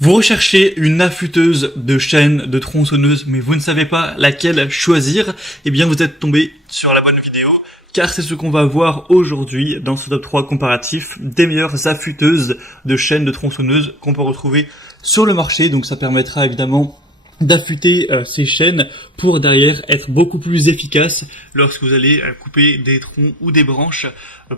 Vous recherchez une affûteuse de chaîne, de tronçonneuse, mais vous ne savez pas laquelle choisir, eh bien vous êtes tombé sur la bonne vidéo, car c'est ce qu'on va voir aujourd'hui dans ce top 3 comparatif des meilleures affûteuses de chaîne, de tronçonneuse qu'on peut retrouver sur le marché. Donc ça permettra évidemment d'affûter ces chaînes pour derrière être beaucoup plus efficace lorsque vous allez couper des troncs ou des branches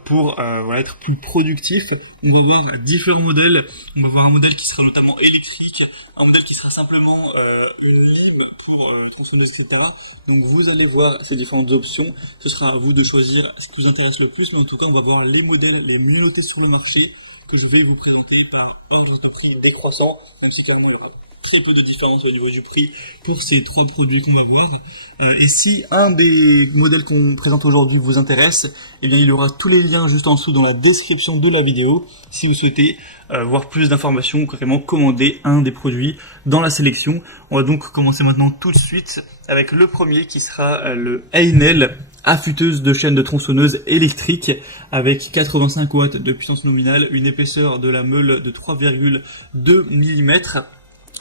pour voilà, être plus productif. On va voir différents modèles. On va voir un modèle qui sera notamment électrique, un modèle qui sera simplement une lime pour tronçonneuse, etc. Donc vous allez voir ces différentes options. Ce sera à vous de choisir ce qui vous intéresse le plus, mais en tout cas on va voir les modèles les mieux notés sur le marché que je vais vous présenter par ordre de prix décroissant, même si clairement il y aura très peu de différence au niveau du prix pour ces trois produits qu'on va voir. Et si un des modèles qu'on présente aujourd'hui vous intéresse, eh bien il y aura tous les liens juste en dessous dans la description de la vidéo si vous souhaitez voir plus d'informations ou carrément commander un des produits dans la sélection. On va donc commencer maintenant tout de suite avec le premier qui sera le Einel affûteuse de chaîne de tronçonneuse électrique avec 85 watts de puissance nominale, une épaisseur de la meule de 3,2 mm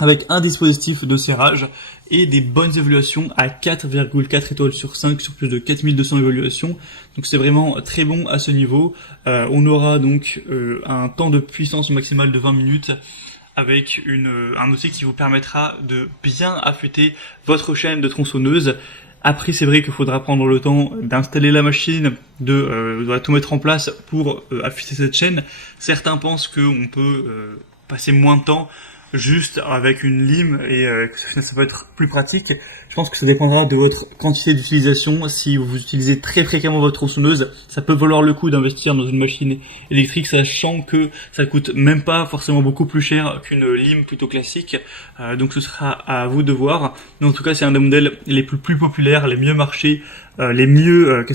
avec un dispositif de serrage et des bonnes évaluations à 4,4 étoiles sur 5 sur plus de 4200 évaluations. Donc c'est vraiment très bon à ce niveau. On aura donc un temps de puissance maximale de 20 minutes avec un outil qui vous permettra de bien affûter votre chaîne de tronçonneuse. Après, c'est vrai qu'il faudra prendre le temps d'installer la machine, de tout mettre en place pour affûter cette chaîne. Certains pensent qu'on peut passer moins de temps juste avec une lime et que ça peut être plus pratique. Je pense que ça dépendra de votre quantité d'utilisation. Si vous utilisez très fréquemment votre tronçonneuse, ça peut valoir le coup d'investir dans une machine électrique, sachant que ça coûte même pas forcément beaucoup plus cher qu'une lime plutôt classique. Donc ce sera à vous de voir. Mais en tout cas, c'est un des modèles les plus populaires, les mieux marchés, les mieux,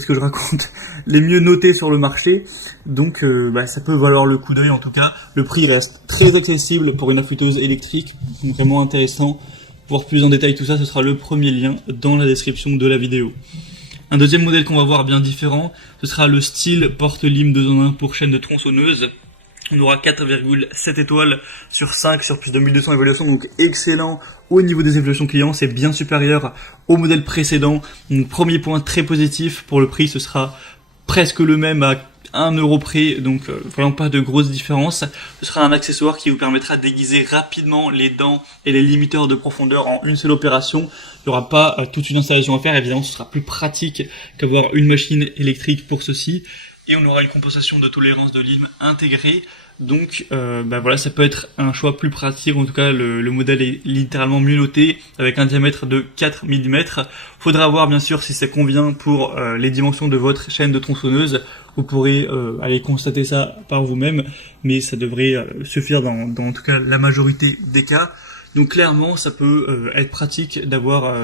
les mieux notés sur le marché. Donc ça peut valoir le coup d'œil en tout cas. Le prix reste très accessible pour une affûteuse électrique, donc vraiment intéressant. Pour voir plus en détail tout ça, ce sera le premier lien dans la description de la vidéo. Un deuxième modèle qu'on va voir bien différent, ce sera le style porte-lime 2 en 1 pour chaîne de tronçonneuse. On aura 4,7 étoiles sur 5 sur plus de 1200 évaluations, donc excellent au niveau des évaluations clients, c'est bien supérieur au modèle précédent. Donc premier point très positif pour le prix, ce sera presque le même à 1 euro près, donc vraiment pas de grosse différence. Ce sera un accessoire qui vous permettra d'aiguiser rapidement les dents et les limiteurs de profondeur en une seule opération. Il n'y aura pas toute une installation à faire, évidemment ce sera plus pratique qu'avoir une machine électrique pour ceci. Et on aura une compensation de tolérance de lime intégrée. Donc voilà, ça peut être un choix plus pratique. En tout cas, le modèle est littéralement mieux noté avec un diamètre de 4 mm. Faudra voir bien sûr si ça convient pour les dimensions de votre chaîne de tronçonneuse. Vous pourrez aller constater ça par vous-même, mais ça devrait suffire dans en tout cas la majorité des cas. Donc clairement, ça peut être pratique d'avoir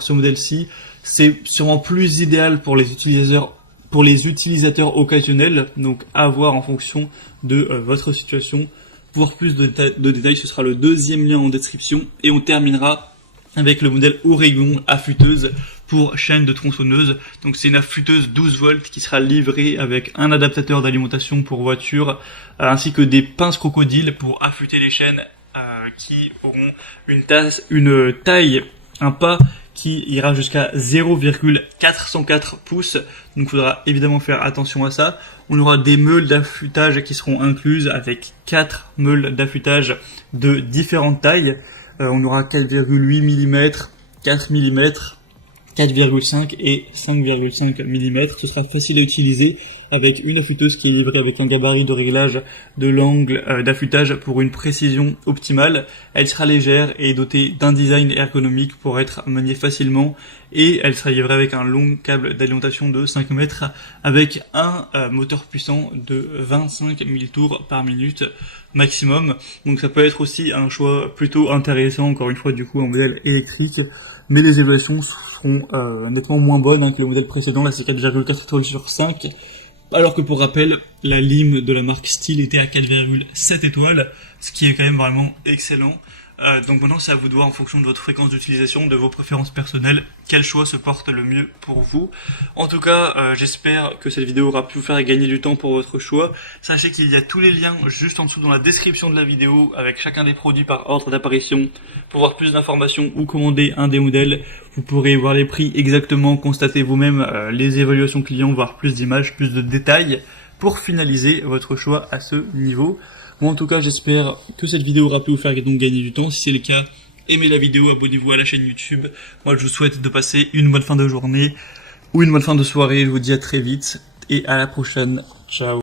ce modèle-ci. C'est sûrement plus idéal pour les utilisateurs occasionnels, donc à voir en fonction de votre situation. Pour voir plus de détails, ce sera le deuxième lien en description. Et on terminera avec le modèle Oregon affûteuse pour chaîne de tronçonneuse. Donc c'est une affûteuse 12 volts qui sera livrée avec un adaptateur d'alimentation pour voiture, ainsi que des pinces crocodiles pour affûter les chaînes qui auront un pas qui ira jusqu'à 0,404 pouces. Donc il faudra évidemment faire attention à ça. On aura des meules d'affûtage qui seront incluses avec 4 meules d'affûtage de différentes tailles. On aura 4,8 mm, 4 mm, 4,5 et 5,5 mm. Ce sera facile à utiliser avec une affûteuse qui est livrée avec un gabarit de réglage de l'angle d'affûtage pour une précision optimale. Elle sera légère et dotée d'un design ergonomique pour être maniée facilement, et elle sera livrée avec un long câble d'alimentation de 5 mètres avec un moteur puissant de 25 000 tours par minute maximum. Donc ça peut être aussi un choix plutôt intéressant, encore une fois du coup un modèle électrique, mais les évaluations seront nettement moins bonnes que le modèle précédent. Là c'est 4,4 étoiles sur 5. Alors que pour rappel, la lime de la marque Stihl était à 4,7 étoiles, ce qui est quand même vraiment excellent. Donc maintenant c'est à vous de voir en fonction de votre fréquence d'utilisation, de vos préférences personnelles, quel choix se porte le mieux pour vous. En tout cas, j'espère que cette vidéo aura pu vous faire gagner du temps pour votre choix. Sachez qu'il y a tous les liens juste en dessous dans la description de la vidéo avec chacun des produits par ordre d'apparition. Pour voir plus d'informations ou commander un des modèles, vous pourrez voir les prix exactement, constater vous-même les évaluations clients, voir plus d'images, plus de détails pour finaliser votre choix à ce niveau. Moi en tout cas j'espère que cette vidéo aura pu vous faire donc gagner du temps. Si c'est le cas, aimez la vidéo, abonnez-vous à la chaîne YouTube. Moi je vous souhaite de passer une bonne fin de journée ou une bonne fin de soirée. Je vous dis à très vite et à la prochaine. Ciao.